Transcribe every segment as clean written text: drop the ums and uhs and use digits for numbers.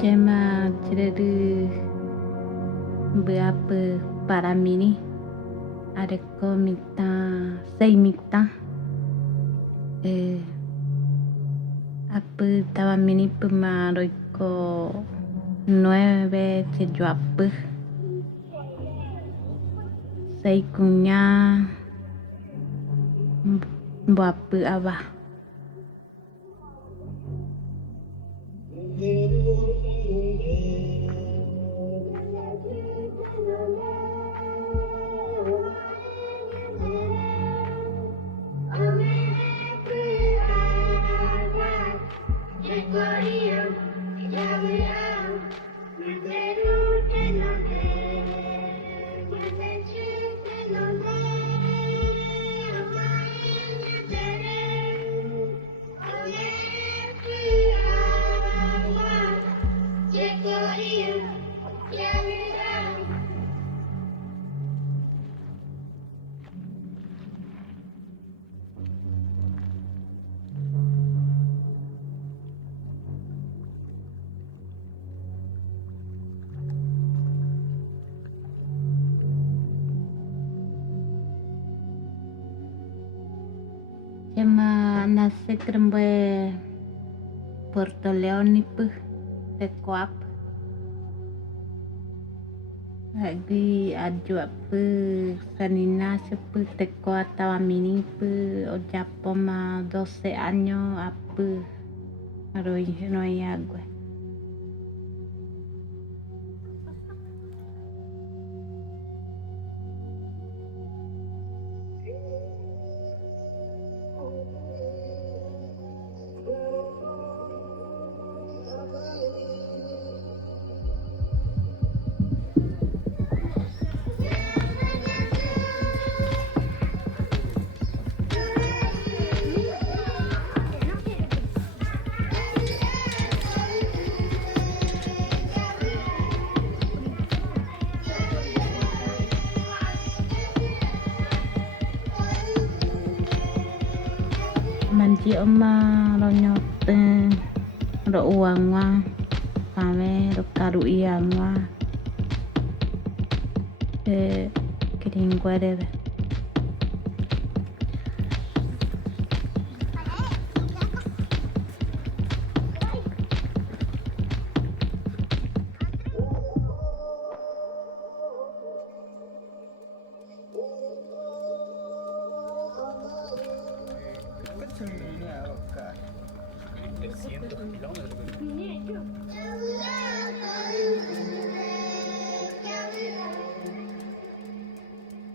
Cema cerita berapa para mini ada komita 6 mita apa tawa mini pemaroiko 9 apa 6 kunya berapa abah Cema nasi kerembe Porto Leone teko apa lagi aju apa sanina sepe teko atau mini o Japón 12 años apa no hay agua. Manji oma lo nyote lo uang wa pame lo karu iang wa kiring guarebe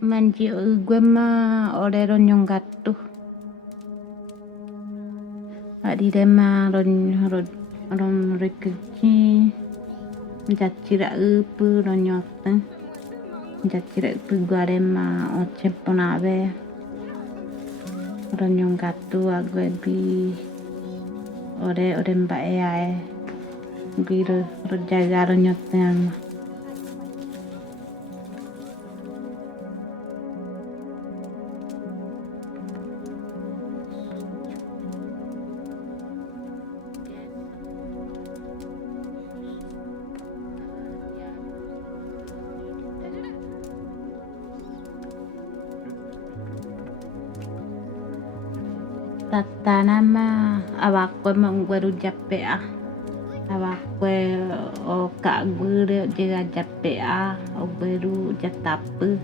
manji gue orero nyongatu adi dema ron rekeci jacira upu ronyote jacira upu guarema oche ponave ronyongatu ague bi ore mbae ae giro rojaga ronyote alma tatana abakwe mangweru japea abakwe o kagure jega japea o beru jatapu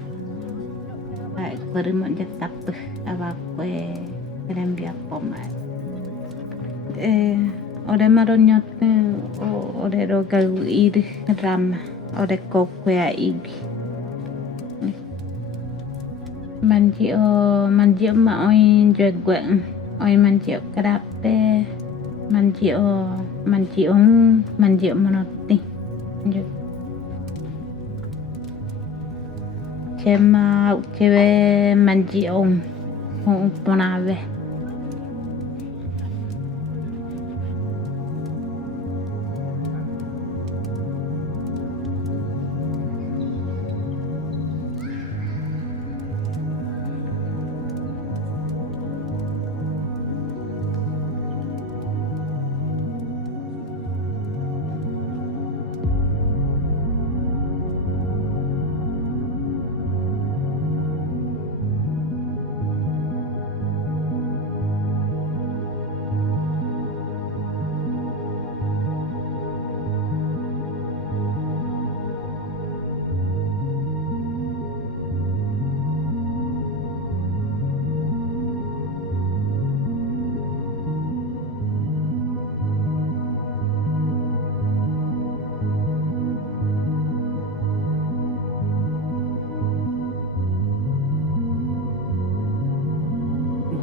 beru jatapu abakwe kerembia poma ore maronyote ore rogalu iri rama ore kokwe igi manji ma oin jegwe oi manji karape manji monoti cema cewe manji ponave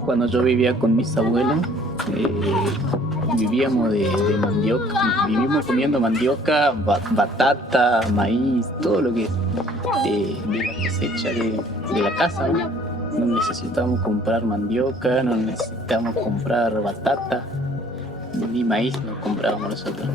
cuando yo vivía con mis abuelos, vivíamos de mandioca, vivimos comiendo mandioca, batata, maíz, todo lo que es de la cosecha de la casa, ¿no? No necesitábamos comprar mandioca, no necesitábamos comprar batata, ni maíz no comprábamos nosotros.